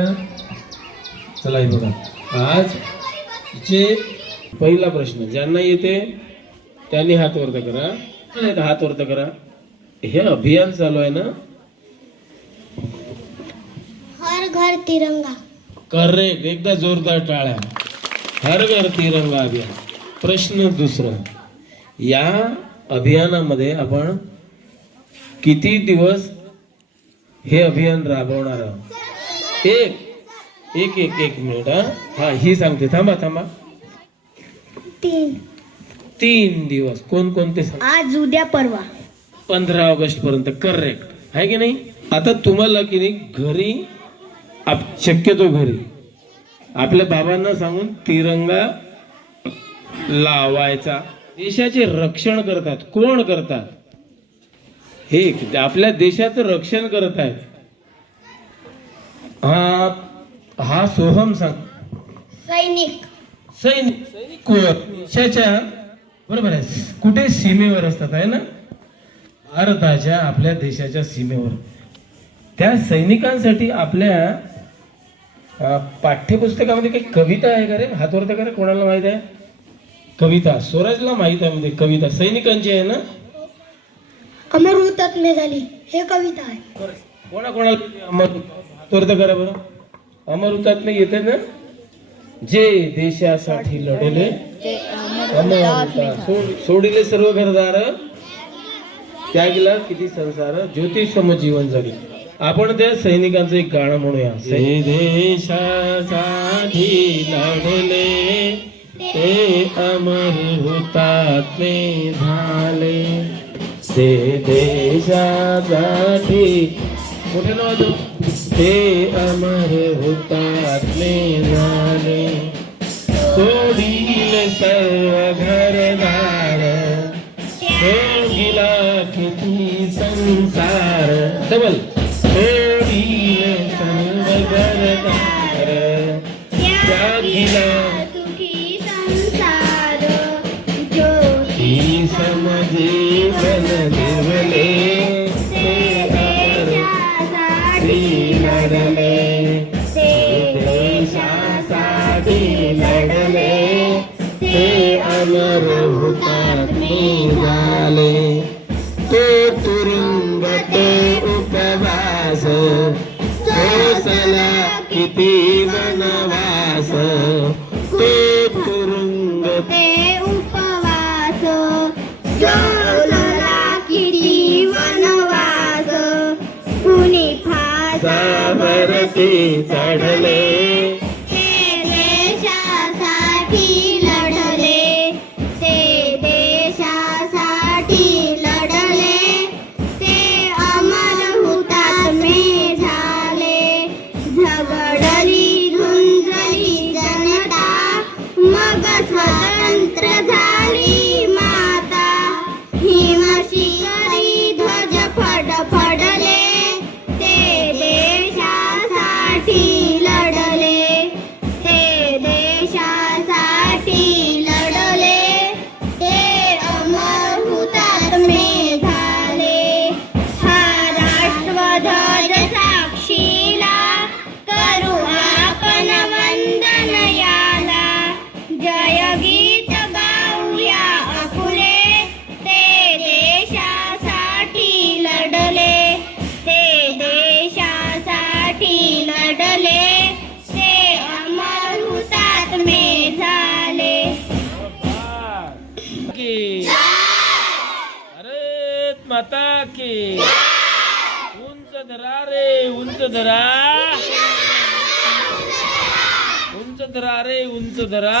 चला हे बघा. आज चे पहिला प्रश्न ज्यांना येते त्यांनी हात वरत करा. नाही हात वरत करा. हे अभियान चालू आहे ना? हर घर तिरंगा. करेक्ट एकदा जोरदार टाळ्या. हर घर तिरंगा अभियान. प्रश्न दुसरा. या अभियानामध्ये आपण किती दिवस हे अभियान राबवणार आहोत? एक एक एक एक मिनिट हा. हा ही सांगते थांबा थांबा. तीन. तीन दिवस कोण कोणते सांग? आज उद्या परवा. पंधरा ऑगस्ट पर्यंत करेक्ट आहे की नाही? आता तुम्हाला की नाही घरी आप- शक्यतो घरी आपल्या बाबांना सांगून तिरंगा लावायचा. देशाचे रक्षण करतात. कोण करतात? हे आपल्या देशाचं रक्षण करत आहेत. हा हा सोहम सांग सैनिक. सैनिक. सैनिक देशाच्या बरोबर आहे. कुठे सीमेवर असतात आहे ना? भारताच्या आपल्या देशाच्या सीमेवर. त्या सैनिकांसाठी आपल्या पाठ्यपुस्तकामध्ये काही कविता आहे का रे? हातवरती का रे? कोणाला माहीत आहे? कविता. स्वराजला माहीत आहे म्हणजे कविता. सैनिकांची आहे ना? अमर हुतात्मे झाली. हे कविता आहे. कोणा कोणाला अमर हातवरती करा बरं अमर हुतात्मे येते ना? जे देशासाठी लढले. अमर सोड- सोडिले सर्व घरदार. त्यागला किती संसार? ज्योतिषम जीवन जगले. आपण त्या सैनिकांचं एक गाणं म्हणूया. ते देशासाठी लढले. ते अमर हुतात्मे झाले. ते देशासाठी. कुठे नव्हतं ते अमर हुतात्मे झाले सोडील सर्व घरदार सोडिला किती संसार। डबल। सोडील सर्व घरदार त्यागिला सुखी संसार ज्योती ही समजीवन देवले ते अमर देशासाठी लढले. ते देशासाठी लढले. ते अमर झाले तो तुरुंग ते उपवास कोसला किती वनवास. तो तुरुंग ते चढले गीत गाऊया अपुरे ते देशासाठी लढले. ते देशासाठी लढले. ते अमर हुतात्मे झाले. की. अरे माता की. उंच धरा रे उंच धरा उंच धरा रे उंच धरा